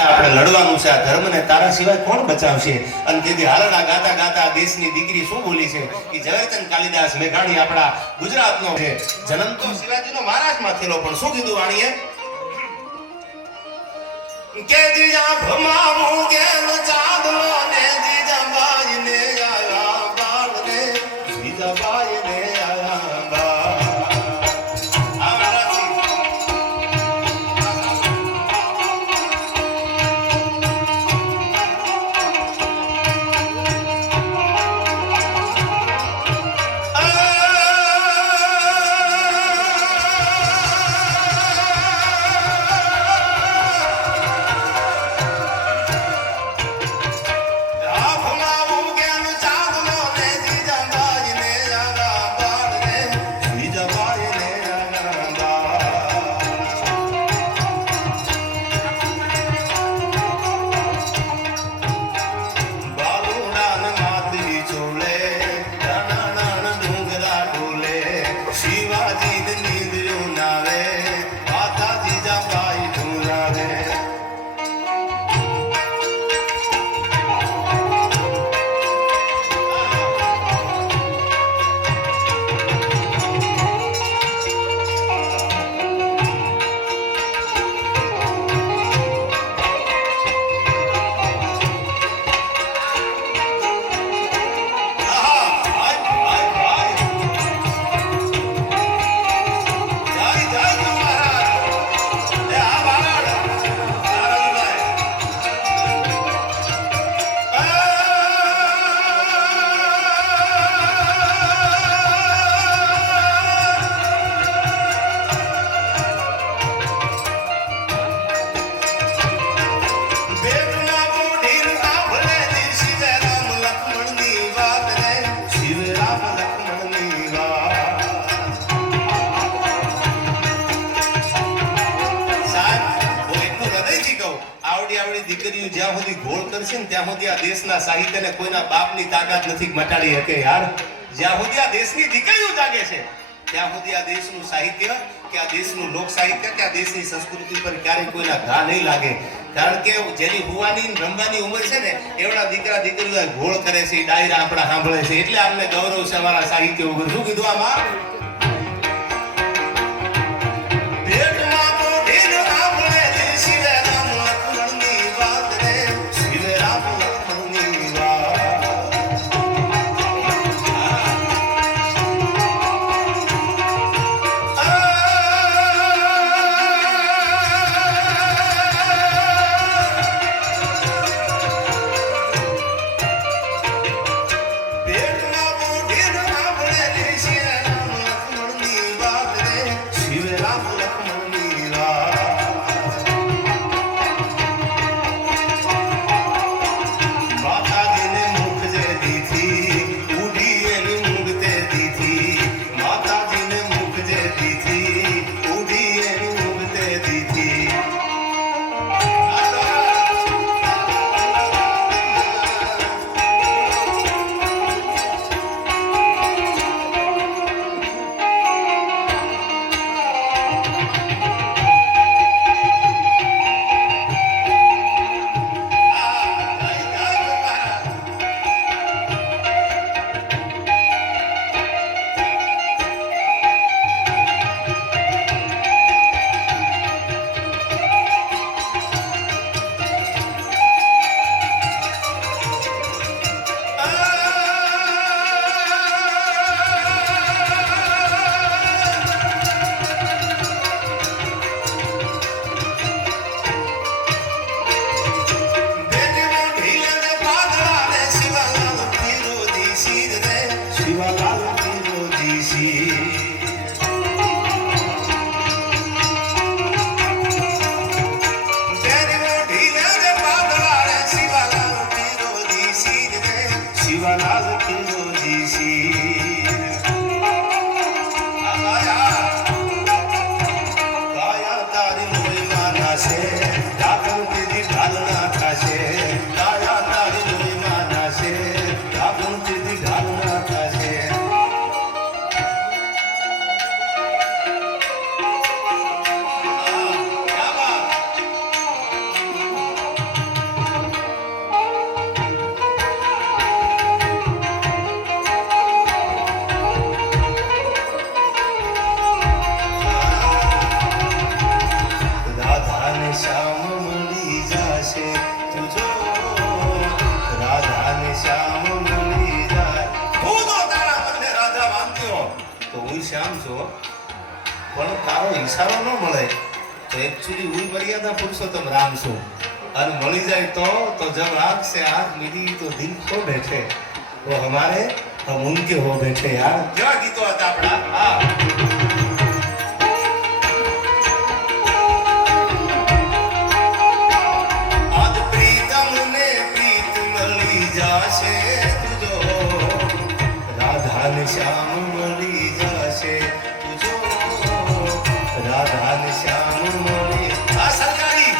આપણે લડવાનું છે આ ધર્મને તારા સિવાય કોણ બચાવશે? અને તેથી હાલડા ગાતા ગાતા દેશની દીકરી શું બોલી છે કે ઝવેરચંદ કાલિદાસ મેઘાણી આપણા ગુજરાતનો છે. જન્મ તો શિવાજીનો મહારાજમાં થયેલો, પણ શું કીધું વાણીએ કે જીજા ભમાવું ગેલ ચાંદલો ને જીજા બાઈને આયા બાળ ને જીજા બાઈને આયા બાળ. દીકરીઓ જ્યાં સુધી ગોળ કરશે ને ત્યાં સુધી આ દેશના સાહિત્યને કોઈના બાપની તાકાત નથી મટાડી શકે યાર. જ્યાં સુધી આ દેશની દીકરીઓ જાગે છે ત્યાં સુધી આ દેશનું સાહિત્ય કે આ દેશનું લોક સાહિત્ય કે આ દેશની સંસ્કૃતિ પર ક્યારેય કોઈના ઘા નહીં લાગે. કારણ કે જેની હુવાની રમવાની ઉંમર છે ને એવડા દીકરા દીકરીઓ ગોળ કરે છે, ડાયરા આપણા સાંભળે છે, એટલે અમને ગૌરવ છે અમારા સાહિત્ય ઉપર. શું કીધું આમાં? પણ તારો ઈશારો ન મળે તો એકચ્યુઅલી હું મર્યાદા પુરુષોત્તમ રામ છું અને મળી જાય તો જબ આંખ से आंख मिली तो दिल खो बैठे वो हमारे हम उनके हो बैठे यार કેવા ગીતો હતા આપણા હા આજ પ્રીતમ ને પ્રીત મળી જાશે તુજો રાધા ને શ્યામ મળી જાશે તુજો રાધા ને શ્યામ મળી આ સરકારી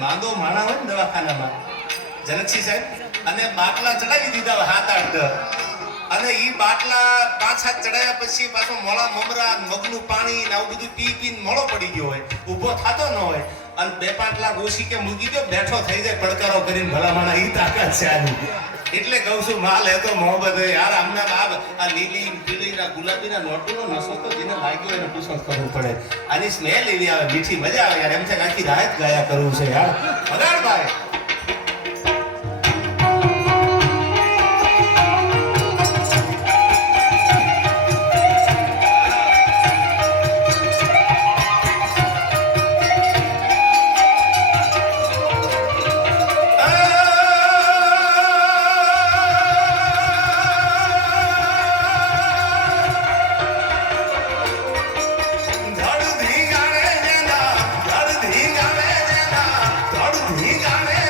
માંદો માણા હોય ને દવાખાનામાં જનકસિંહ સાહેબ અને બાટલા ચડાવી દીધા 7-8 અને ઈ બાટલા 5-7 ચડાયા પછી પાછો મોળા મમરા મગનું પાણી ને આવું બધું પી મોળો પડી ગયો હોય ઊભો થતો ન હોય અને 2-5 લાખ ઓછી કે મૂકી દો બેઠો થઈ જાય પડકારો કરીને ભલા માણા ઈ તાકાત છે આની એટલે કહું છું માલ હે તો મોહબ્બત હે યાર આમના બાપ આ લીલી પીળી ના ગુલાબી ના નોટનો નશો તો જેને લાગ્યો એને પૂછો કરવું પડે આની સ્મેલ એવી આવે મીઠી મજા આવે યાર એમ છે આખી રાત ગાયા કરવું છે યાર વગાડ ભાઈ ધડ ધીંગાણે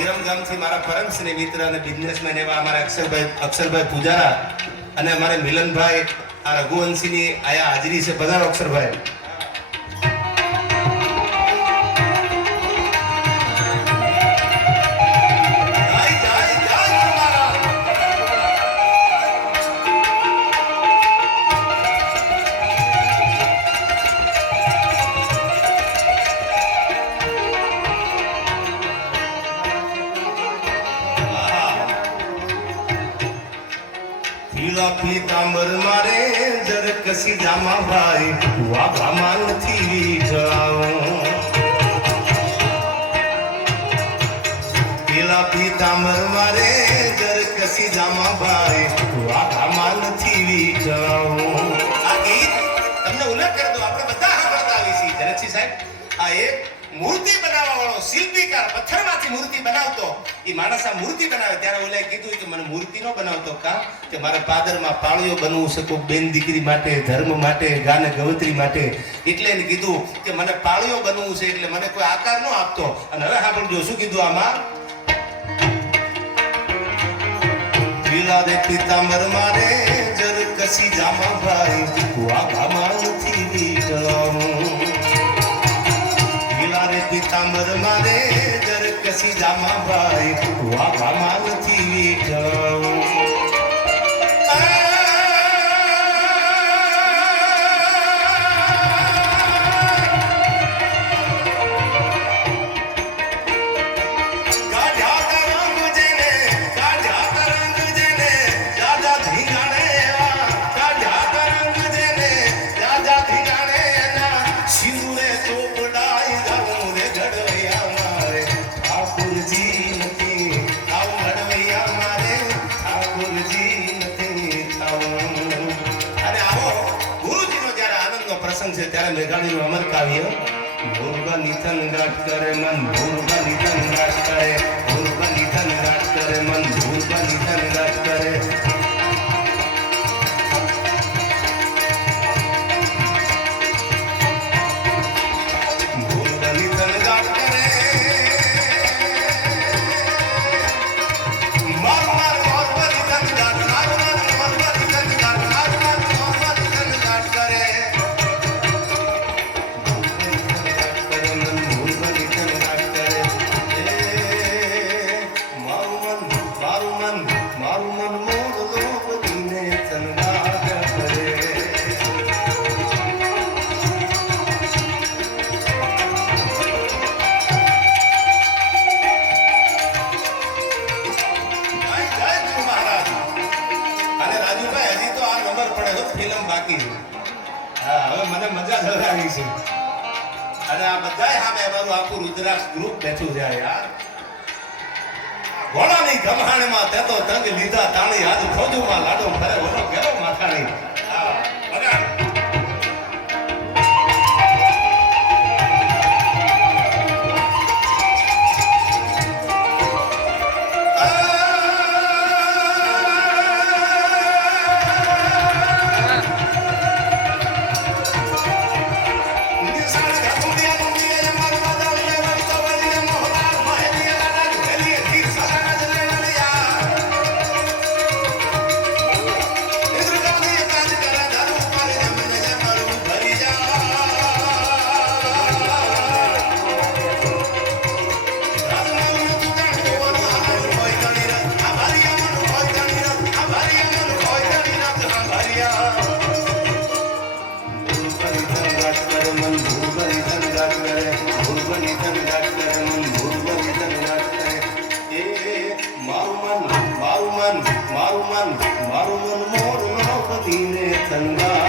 વિરમગામથી મારા પરમ સ્નેહ મિત્ર અને બિઝનેસમેન એવા અમારા અક્ષરભાઈ પૂજારા અને અમારે મિલનભાઈ આ રઘુવંશીની આયા હાજરી છે. બધા અક્ષરભાઈ પીતાંબર મારે જર કસી જામા ભાઈ વાઘામાં નથી વીજળાવું. પેલા પીતાંબર મારે જર કસી જામા ભાઈ વાઘામાં નથી વીજળાવું. આ ગીત તમને ઉલ્લેખ કરી દો, આપણે બધા સાંભળતા આવી છીએ. જનકસિંહ સાહેબ, આ એક મૂર્તિ બનાવવા વાળો શિલ્પીકાર પથ્થરમાંથી મૂર્તિ બનાવતો, એ માણસ આ મૂર્તિ બનાવે ત્યારે ઓલાએ કીધું કે મને મૂર્તિ ન બનાવતો કામ કે મારે પાદરમાં પાળીઓ બનવું છે, કોઈ બેન દીકરી માટે, ધર્મ માટે, ગાને ગવત્રી માટે. એટલે એને કીધું કે મને પાળીઓ બનવું છે, એટલે મને કોઈ આકાર ન આપતો. અને હવે સાંભળજો શું કીધું આમાં, પીલા રે પીતાંબર મારે જર કસી જામા ભાઈ વાઘામાં નથી વીજળાવું. પીતાંબર મારે જર કસી જામા ભાઈ વાઘામાં નથી વીજળાવું. ત્યારે મેઘાણીનું અમર કાવ્ય ભૂરબા નિધન ગાટ કરે મન, ભૂરબા નિધન ગાટ કરે, ભૂરબા નિધન ગાટ કરે મન, ભૂરબા નિધન ગાટ કરે. ભૂરબા નિધન ગાટ કરે માર માર મોરબા નિધન ગાટ, માર માર મોરબા નિધન ગાટ, માર માર મોરબા નિધન ગાટ કરે. ફિલ્મ બાકી હા, હવે મને મજા ધરાવી છે. અને આ બધાય સામે અમારું આખું રુદ્રાક્ષ ગ્રુપ બેઠું છે યાર. ઘોડાની ગમહાણમાં તે તો તંગ લીધા તાણી, આજ ફોજુમાં લાડો ફરે ઓનો ગેલો માથાણી. હા બગા મારું મન મોર નો પતિને થંગા